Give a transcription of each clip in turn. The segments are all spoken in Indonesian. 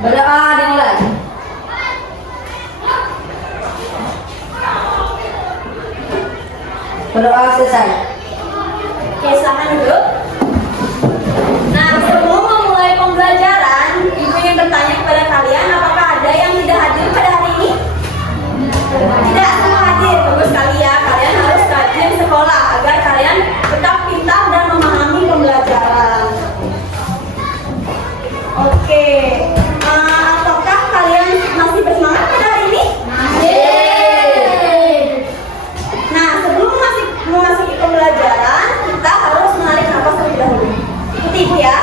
Berdoa dimulai. Berdoa selesai. Oke, silakan duduk. Nah, sebelum memulai pembelajaran, Ibu ingin bertanya kepada kalian, apakah ada yang tidak hadir pada hari ini? Tidak, semua hadir. Bagus sekali ya, kalian harus rajin sekolah agar kalian tetap pintar dan memahami pembelajaran. Oke, apakah kalian masih bersemangat pada hari ini? Nah, sebelum memasuki pembelajaran, kita harus menarik nafas terlebih dahulu. Ikuti Ibu ya.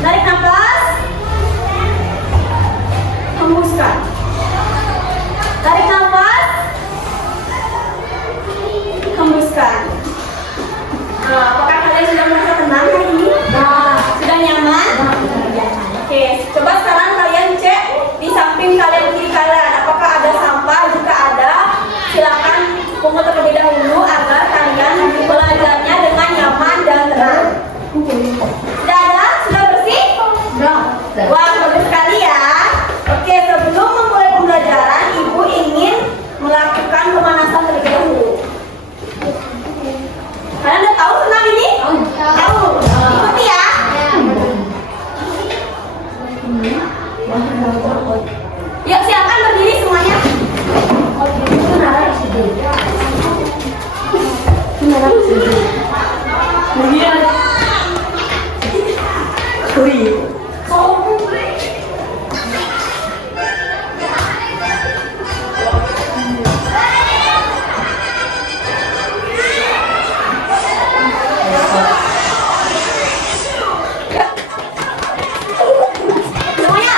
Narik nafas. Hembuskan. Tarik nafas. Hembuskan. Nah, apakah kalian sudah merasa tenang hari ini? Sudah nyaman? Oke, coba sekarang kalian cek di samping kalian kiri kalian. Apakah ada sampah? Jika ada, silakan pungut terlebih dahulu agar kalian belajarnya dengan nyaman dan tenang. Sudah ada? Sudah bersih? Wah, bagus sekali ya. Oke, sebelum memulai pembelajaran, Ibu ingin melakukan pemanasan terlebih dahulu. Kalian udah tahu senam ini? Tahu. Ikuti ya. Yuk, silakan berdiri semuanya. Semuanya.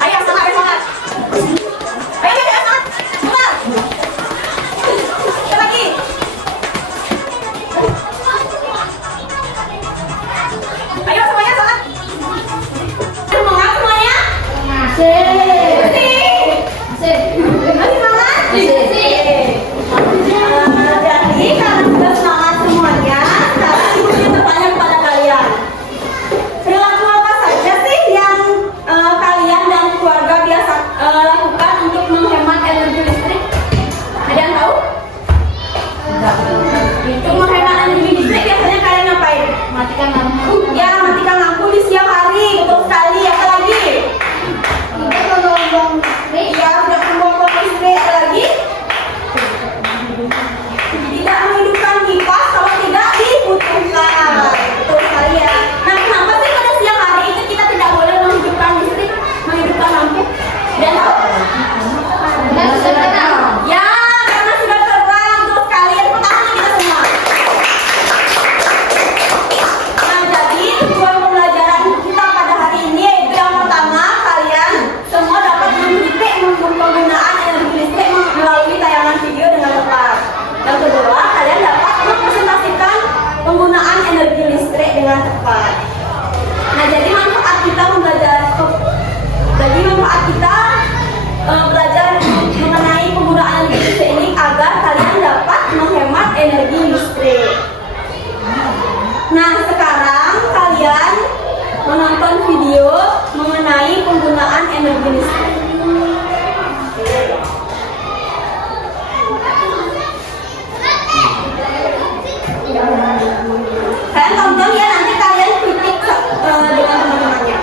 Ayo, semangat, semangat. Ayo, semangat. Semangat. Sekali lagi. Ayo semuanya, semangat. Semangat semuanya. Masih semangat? Jadi karena sudah semangat semuanya, sekarang Ibu ingin bertanya kepada kalian. Perilaku apa saja sih yang kalian dan keluarga biasa lakukan untuk menghemat energi listrik? Ada yang tahu? Untuk menghemat energi listrik biasanya kalian ngapain? Matikan lampu. Ya, matikan lampu di siang hari, betul sekali. Apa lagi? Iya, tidak membuang listrik. Apa lagi? Tidak menghidupkan kipas kalau tidak dibutuhkan. Betul sekali ya. Nah, kenapa sih pada siang hari itu kita tidak boleh menghidupkan listrik, menghidupkan lampu? Dan ya, karena sudah terang. Betul sekali. Tepuk tangan kita semua. Nah, jadi tujuan pembelajaran kita pada hari ini yaitu yang pertama, kalian semua dapat menghitung penggunaan energi listrik melalui tayangan video dengan tepat. Yang kedua, kalian dapat mempresentasikan penggunaan energi listrik dengan tepat. Nah, jadi manfaat kita belajar mengenai penggunaan energi listrik ini agar kalian dapat menghemat energi listrik. Nah, sekarang kalian menonton video mengenai penggunaan energi listrik. Kalian tonton ya, nanti kalian kritik dengan teman-temannya.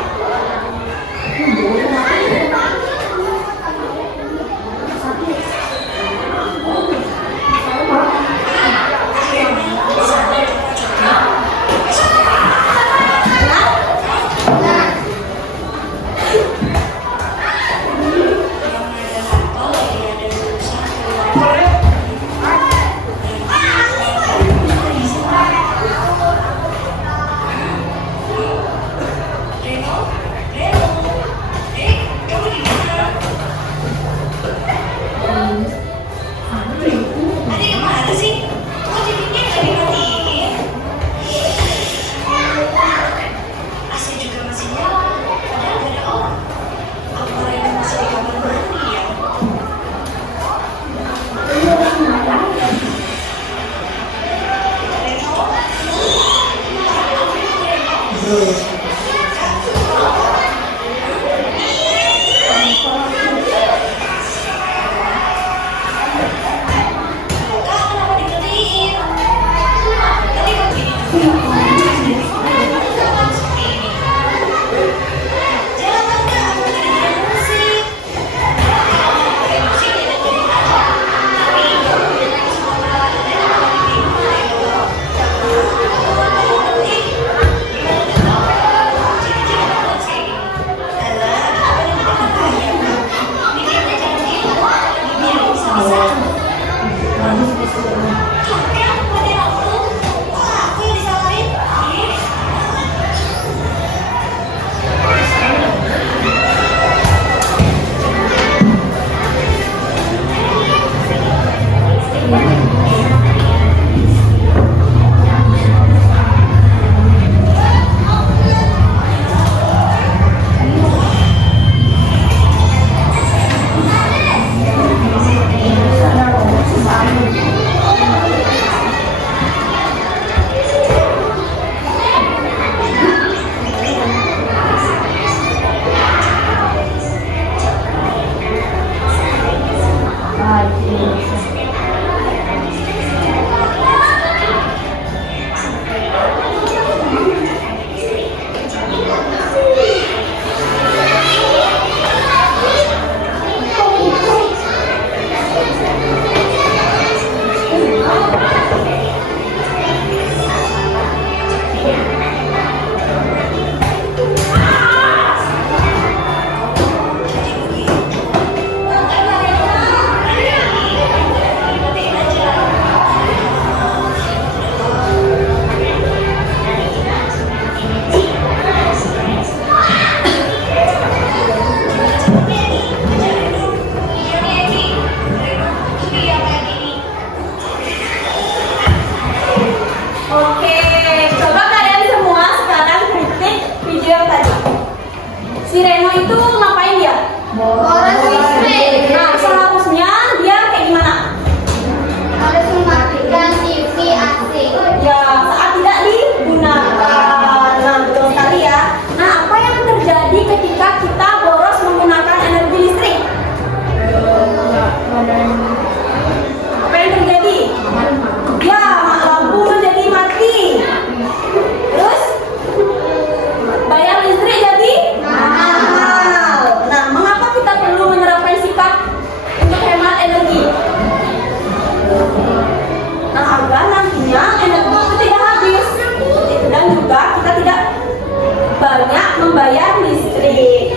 membayar listrik.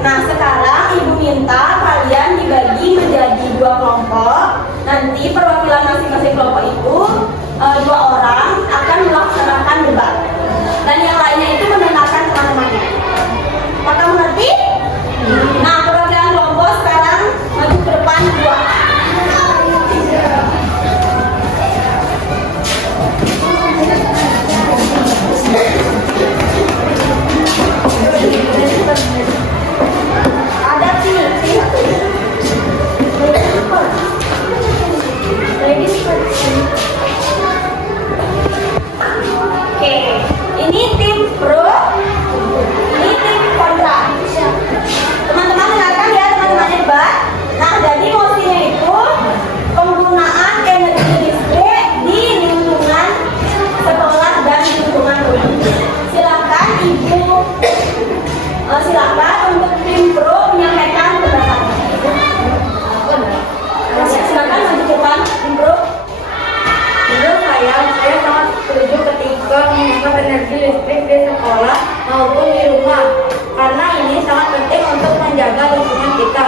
Nah, sekarang ibu minta kalian dibagi menjadi 2 kelompok. Nanti perwakilan masing-masing kelompok itu 2 orang akan melaksanakan debat. Dan yang lainnya itu mendengarkan teman-temannya. Apakah mengerti? Nah, perwakilan kelompok sekarang maju ke depan 2. Ada sini. Ladies first. Oke, ini tim pro, ini tim kontra. Teman-teman dengarkan ya, teman-teman hebat. Nah, jadi motifnya itu penggunaan energi listrik di lingkungan sekolah dan lingkungan rumah. Silakan ibu, silakan untuk tim pro menyampaikan pendapatnya. Silakan maju ke depan tim pro. Menurut saya sangat setuju ketika menghemat energi listrik di sekolah maupun di rumah, karena ini sangat penting untuk menjaga lingkungan kita.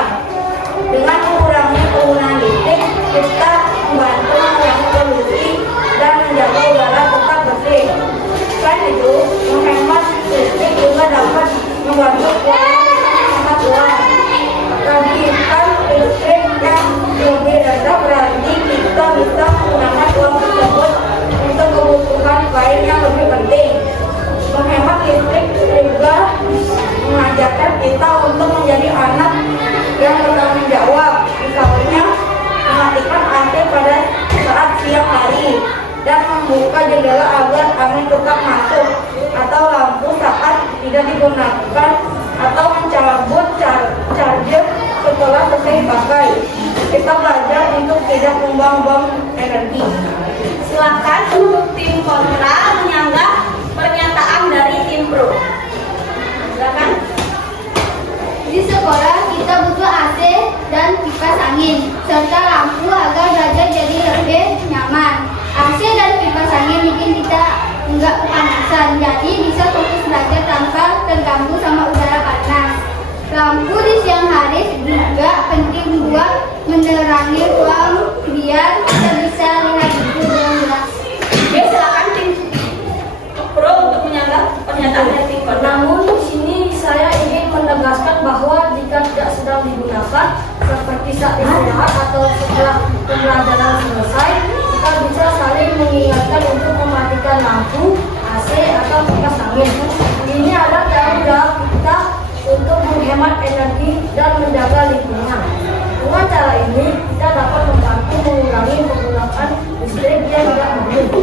Dengan mengurangi penggunaan listrik, kita membantu mengurangi polusi dan menjaga udara tetap bersih. Selain itu, menghemat listrik juga dapat membantu menghemat uang. Tagihan listrik yang lebih rendah berarti kita bisa menggunakan uang tersebut untuk kebutuhan lain yang lebih penting. Menghemat listrik juga mengajarkan kita untuk menjadi anak yang bertanggung jawab. Misalnya, mematikan AC pada saat siang hari dan membuka jendela agar angin tetap masuk, atau lampu saat tidak digunakan, atau mencabut charger setelah selesai dipakai. Kita belajar untuk tidak membuang-buang energi. Silakan untuk tim kontra menyanggah pernyataan dari tim pro. Silakan. Di sekolah kita butuh AC dan kipas angin serta lampu agar belajar jadi lebih nyaman. AC dan kipas angin bikin kita enggak kepanasan, jadi bisa fokus belajar tanpa terganggu sama udara panas. Lampu di siang hari juga penting buat menerangi ruang biar kita bisa lihat itu dengan jelas. Oke, silakan tim pro untuk menyanggah pernyataan dari tim kontra. Namun di sini saya ingin menegaskan bahwa jika tidak sedang digunakan seperti saat istirahat atau setelah pembelajaran selesai, kita bisa saling mengingatkan untuk mematikan lampu, AC atau kipas angin. Ini adalah tanggung jawab kita untuk menghemat energi dan menjaga lingkungan. Dengan cara ini kita dapat membantu mengurangi penggunaan listrik yang tidak perlu,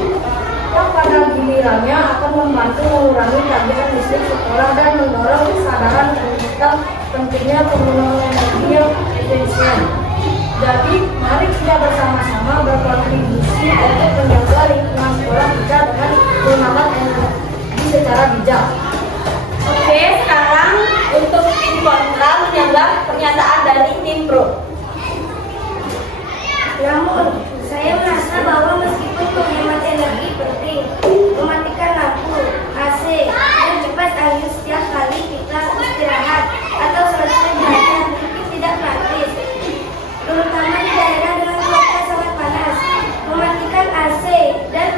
yang pada gilirannya akan membantu mengurangi tagihan listrik sekolah dan mendorong kesadaran tentang pentingnya penggunaan energi yang efisien. Jadi, mari kita bersama-sama berkontribusi untuk menjaga lingkungan sekolah kita dengan menggunakan energi secara bijak. Oke, sekarang untuk tim kontra menyanggah pernyataan dari tim pro. Namun, saya merasa bahwa meskipun menghemat energi penting, mematikan lampu, AC, dan kipas angin setiap kali kita istirahat atau selesai belajar mungkin tidak praktis, terutama di daerah dengan cuaca sangat panas. Mematikan AC dan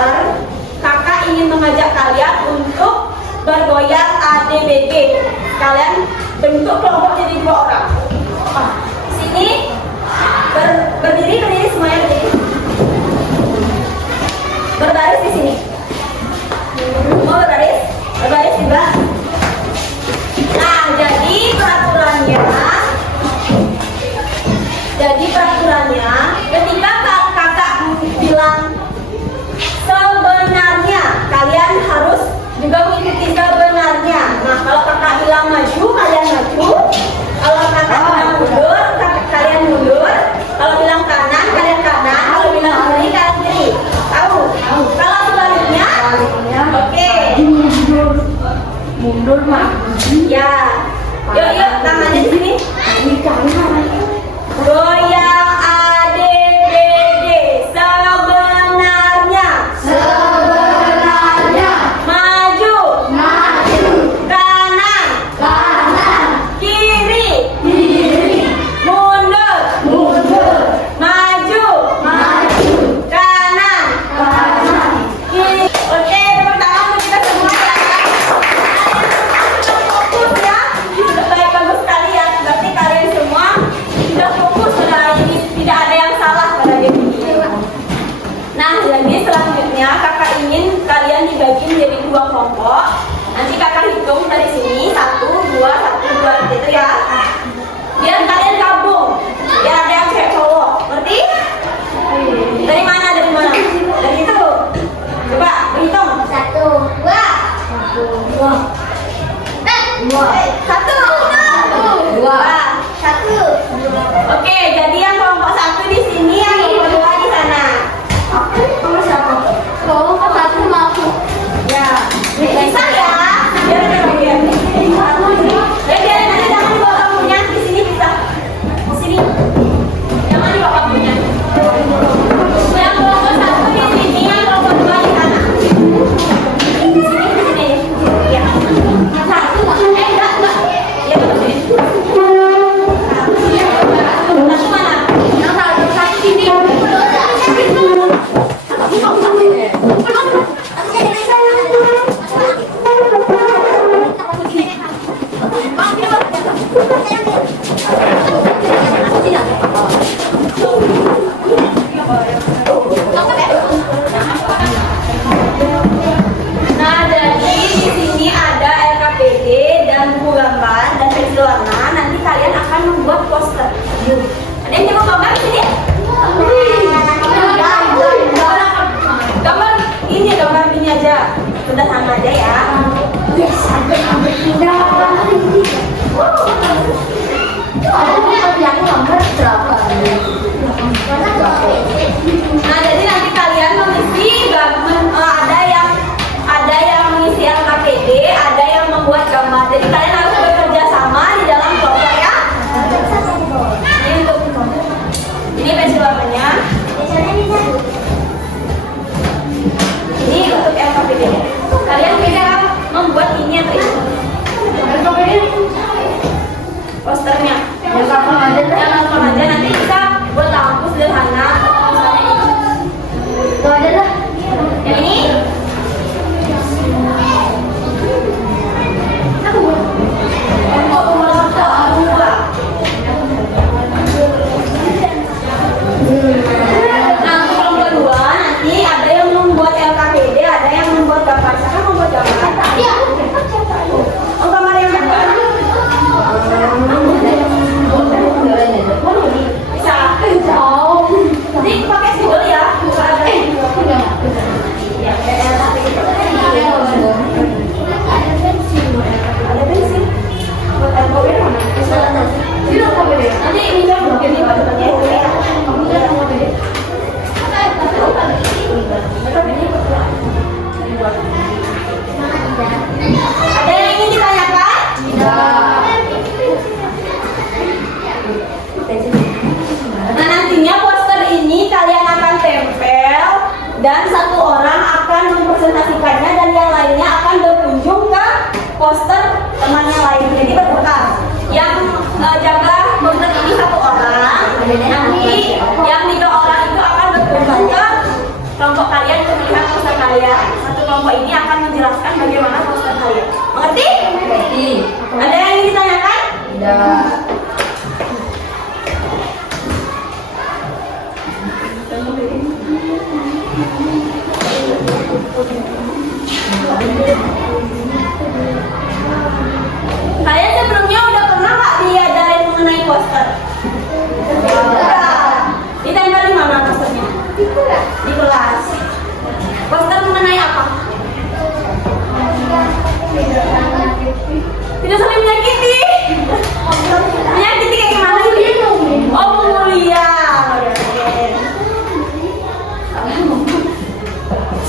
gambar, kakak ingin mengajak kalian untuk bergoyang ADBG. Kalian bentuk kelompok jadi 2 orang. Sini berdiri semuanya berdiri. Berbaris di sini. Mau berbaris juga. Nah, jadi peraturannya ketika kakak bilang sebenarnya, kalian harus juga mengikuti sebenarnya. Nah, kalau kakak bilang maju, kalian maju. Kalau kakak bilang mundur, kalian mundur. Kalau bilang kanan, kalian kanan. Kalau bilang kiri, kalian kiri. Tahu? Kalau sebaliknya, oke. Mundur mah. Ya. Yuk, tangannya di sini. Goyang ADBG. Sebenarnya. Maju. Kanan. Kiri. Mundur. Maju. Kanan. Kiri. Oke, tepuk tangan untuk kita semua ya. Sudah fokus ya. Baik, bagus sekali ya. Berarti kalian semua sudah fokus, sudah ini tidak ada yang salah pada game ini. Nah, jadi selanjutnya kakak ingin kalian dibagi menjadi 2 kelompok. Nanti kakak hitung dari sini 1, 2, 1, 2 gitu ya. Biar kalian gabung. Biar ada yang cewek cowok. Ngerti? Dari mana? Dari itu. Coba berhitung. 1, 2, 1. Oke, jadi yang kelompok 1 di sini, yang kelompok 2 di sana. Kelompok 1 mau aku. Ya, bisa ya. Biar ada bagian. Biar nanti jangan dibawa kamunya di sini bisa. Di sini. Jangan dibawa kamunya. Yang kelompok 1 di sini, yang kelompok 2 di sana. Di sini. Ya. 1. Enggak. Ya, betul. 1 mana? Yang satu sini. Nah, jadi di sini ada LKPD dan buku gambar dan pensil warna. Nanti kalian akan membuat poster. Ada yang coba gambar di sini? Gambar ini, gambar ini aja. Sederhana aja ya. Yes, ada aku gambar berapa? Nah, jadi nanti kalian mengisi ada yang mengisi LKPD, ada yang membuat gambar. Jadi kalian harus bekerja sama di dalam kelompok ya. Ini pensil warnanya. Ini untuk LKPD. Kalian bisa membuat ini atau ini. Posternya. Yang gampang aja. Nanti kita buat lampu sederhana. Misalnya ini. Tuh ada lah. Yang ini. Kelompok nomor 2. Nah, untuk kelompok 2 nanti ada yang membuat LKPD, ada yang membuat gambar. Siapa membuat gambar? Iya. Oh, gambar yang gambar. Bisa. Jadi pakai simbol ya. Ya, ada pensil. Buat LKPD mana? Nanti ini kan bagian di bagiannya ya. Ada yang ingin ditanyakan? Nah, nantinya poster ini kalian akan tempel dan 1 orang akan mempresentasikannya dan yang lainnya akan berkunjung ke poster teman yang lain. Jadi bertukar. Yang jaga poster ini 1 orang, nanti yang 3 orang itu akan berkunjung ke kelompok kalian untuk melihat poster kelompok ini akan menjelaskan bagaimana poster kalian. Mengerti? Mengerti. Ada yang ingin ditanyakan? Tidak. Kalian sebelumnya udah pernah nggak diajarin mengenai poster? Udah. Ditempel di mana posternya? Di kelas. Poster mengenai apa? Tidak saling menyakiti. Menyakiti kayak gimana sih? Oh, mulia.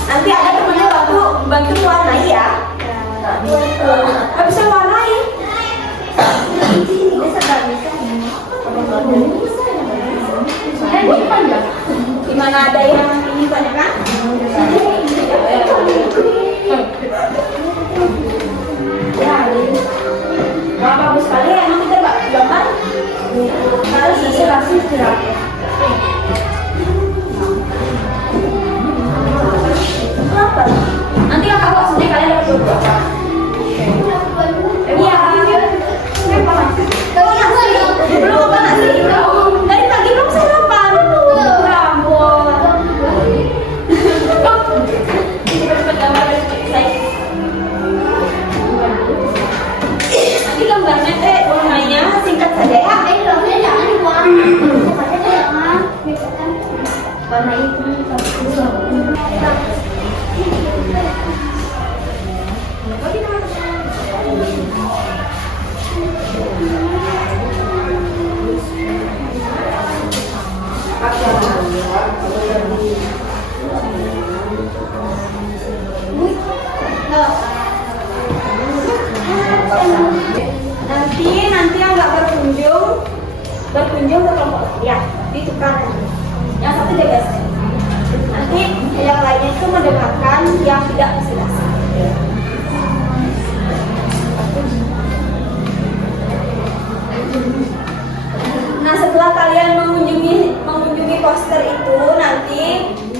Nanti ada temennya bantu warnai ya. Gak bisa warnai. Gimana, ada yang ingin tanyakan? Wah, bagus sekali ya, emang kita gambar harus kasih istirahat. Kenapa? Nanti kakak bawa sendiri, kalian dapat berapa? Iya. Kenapa nasi? Belum apa nasi? Dari pagi belum sarapan. Ya ampun. Cepat-cepat gambar dari saya. Nanti gambarnya warnanya singkat saja ya. Gambarnya jangan dibuang. Jangan. Warna itu. Nanti yang nggak berkunjung ke kelompok ya ditukar. Yang satu jaga saya. Nanti yang lainnya itu mendengarkan yang tidak diselesaikan. Nah, setelah kalian mengunjungi poster itu, nanti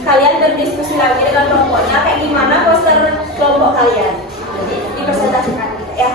kalian berdiskusi lagi dengan kelompoknya kayak gimana poster kelompok kalian. Jadi dipresentasikan gitu ya.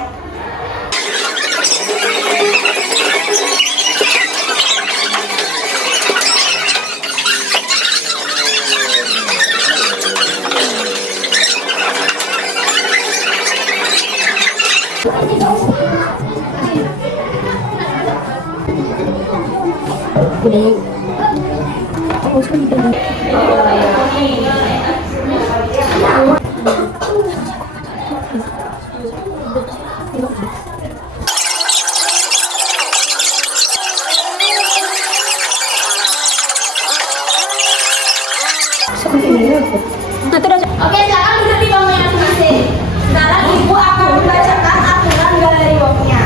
Oke, sekarang duduk di bangkunya masing-masing. Sekarang ibu akan membacakan aturan galeri worknya.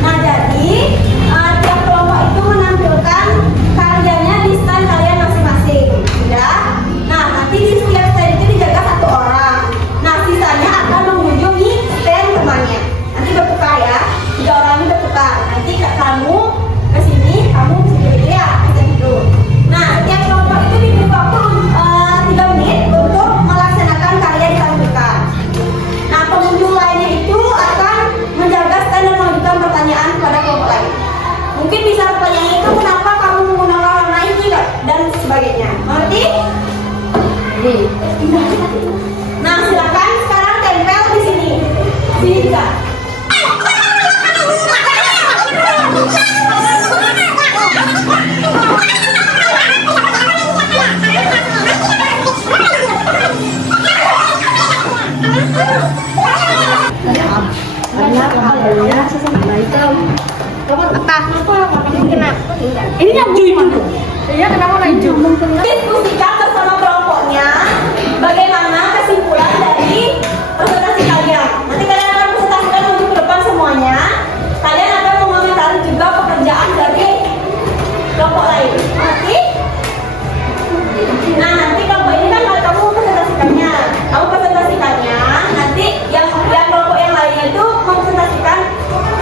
Nah, jadi tiap kelompok itu menampilkan karyanya di stand kalian masing-masing. Sudah? Nah, nanti di setiap stand itu dijaga satu orang. Nah, sisanya akan mengunjungi stand temannya. Nanti bertukar ya, 3 orang ini bertukar. Nanti kamu ke sini, kamu ke situ ya, gitu. Nah, tiap kelompok itu diberi waktu 3 menit untuk melaksanakan karya ditampilkan. Nah, pengunjung lainnya itu akan menjaga stand dan mengajukan pertanyaan kepada kelompok lain. Mungkin bisa pertanyaan itu kenapa kamu menggunakan warna ini dan sebagainya. Mengerti? Nah, silakan sekarang tempel di sini. Sini juga. Ini yang hijau. Iya, kenapa warna hijau? Diskusikan bersama kelompoknya bagaimana kesimpulan dari presentasi kalian. Nanti kalian akan presentasikan untuk ke depan semuanya. Kalian akan mengomentari juga pekerjaan dari kelompok lain. Oke? Nah, nanti kelompok ini kan kamu presentasikannya. Kamu presentasikannya, nanti yang kelompok yang lainnya itu mempresentasikan.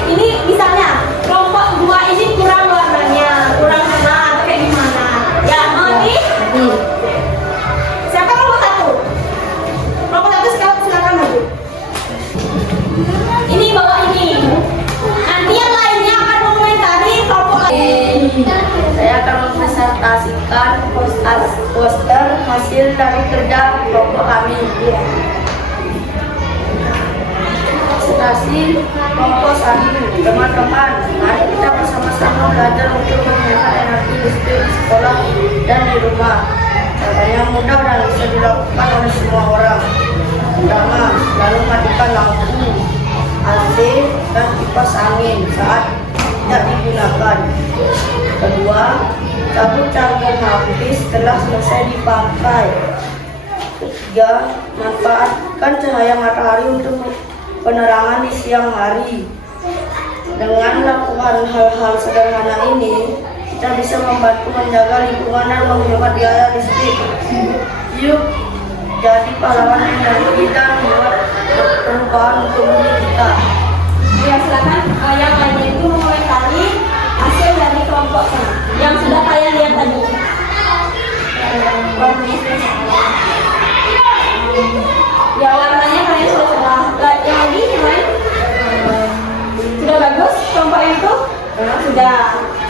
Ini misalnya kelompok 2 ini kurang warnanya, kurang warna atau kayak gimana? Ya, mau nih? Ini bawa ini. Nanti yang lainnya akan mengomentari kelompok lain. Saya akan mempresentasikan poster hasil dari kerja kelompok kami. Presentasi kelompok 1. Teman-teman, mari kita bersama-sama belajar untuk menghemat energi listrik di sekolah dan di rumah. Caranya mudah dan bisa dilakukan oleh semua orang. Pertama, selalu matikan lampu, AC, dan kipas angin saat tidak digunakan. Kedua, cabut charger HP setelah selesai dipakai. Ketiga, manfaatkan cahaya matahari untuk penerangan di siang hari. Dengan melakukan hal-hal sederhana ini, kita bisa membantu menjaga lingkungan dan menghemat biaya listrik. Yuk, jadi pahlawan energi dan membuat perubahan untuk bumi kita. Ya, silakan yang lainnya itu mengomentari hasil dari kelompok yang sudah kalian lihat tadi. Ya, warnanya kalian sudah. Yang lagi gimana? Sudah bagus kelompok itu? Sudah.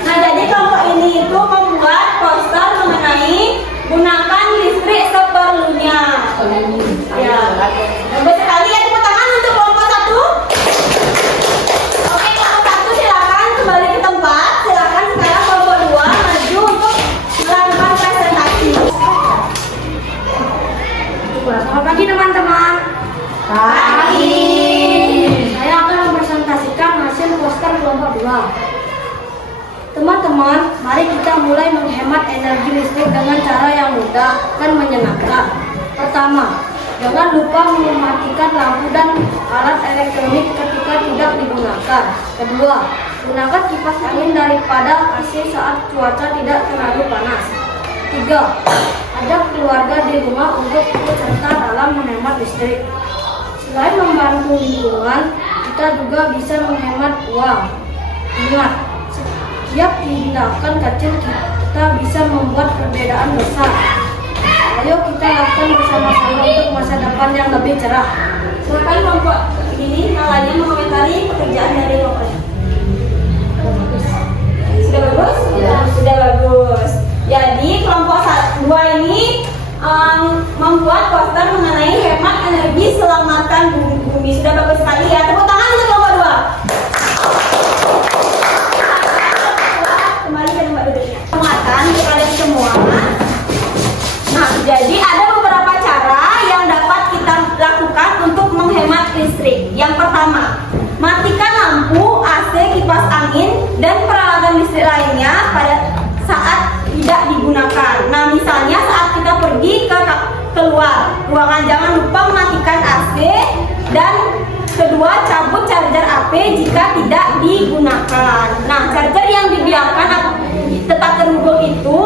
Nah, jadi kelompok ini itu membuat poster mengenai gunakan listrik seperlunya. Ya, bagus sekali ya, tepuk tangan untuk kelompok 1. Oke, kelompok 1 silakan kembali ke tempat. Silakan sekarang kelompok 2 maju untuk melakukan presentasi. Selamat pagi teman-teman. Pagi. Saya akan mempresentasikan hasil poster kelompok 2. Teman-teman, mari kita mulai menghemat energi listrik dengan cara yang mudah dan menyenangkan. Pertama, jangan lupa mematikan lampu dan alat elektronik ketika tidak digunakan. Kedua, gunakan kipas angin daripada AC saat cuaca tidak terlalu panas. 3. Ajak keluarga di rumah untuk ikut serta dalam menghemat listrik. Selain membantu lingkungan, kita juga bisa menghemat uang. Ingat, setiap tindakan kecil kita bisa membuat perbedaan besar. Ayo kita lakukan bersama-sama untuk masa depan yang lebih cerah. Silakan kelompok ini yang lainnya mengomentari pekerjaan dari kelompok. Sudah bagus? Sudah bagus. Jadi kelompok 2 ini membuat poster mengenai hemat energi selamatkan bumi. Sudah bagus sekali ya. Tepuk tangan untuk kelompok 2. Kembali ke tempat duduknya. Penguatan kepada semua. Nah, jadi ada beberapa cara yang dapat kita lakukan untuk menghemat listrik. Yang pertama, matikan lampu, AC, kipas angin, dan peralatan listrik lainnya pada saat tidak digunakan. Nah, misalnya saat kita pergi keluar ruangan, jangan lupa mematikan AC, dan kedua, cabut charger HP jika tidak digunakan. Nah, charger yang dibiarkan tetap terhubung itu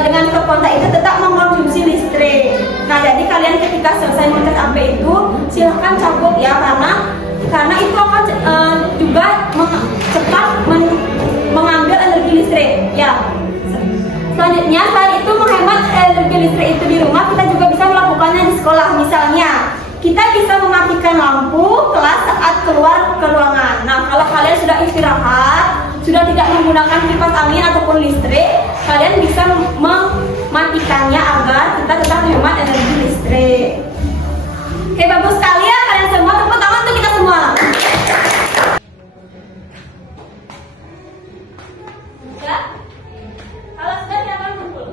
dengan ke kontak itu tetap mengkonsumsi listrik. Nah, jadi kalian ketika selesai mengecas HP itu silahkan cabut ya, karena itu akan juga cepat mengambil energi listrik ya. Selanjutnya, selain itu menghemat energi listrik itu di rumah, kita juga bisa melakukannya di sekolah. Misalnya, kita bisa mematikan lampu kelas saat keluar ke ruangan. Nah, kalau kalian sudah istirahat, sudah tidak menggunakan kipas angin ataupun listrik, kalian bisa mematikannya agar kita tetap hemat energi listrik. Oke, bagus sekali ya kalian semua. Tepuk tangan untuk kita semua. Ya? Kalau sudah silakan kumpul.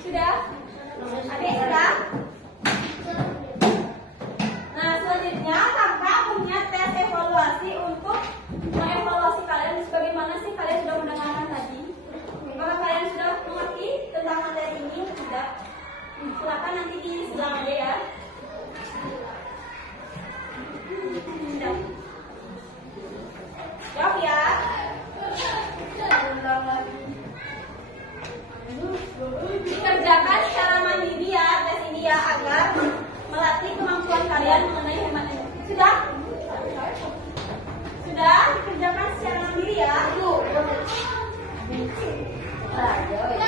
Sudah? Adik sudah? Nah, selanjutnya kakak punya tes evaluasi untuk mengevaluasi kalian sebagaimana sih kalian sudah mendengarkan tadi. Apakah kalian sudah mengerti tentang materi ini? Sudah? Silakan nanti disilang aja ya. Sudah. Nah, yoi.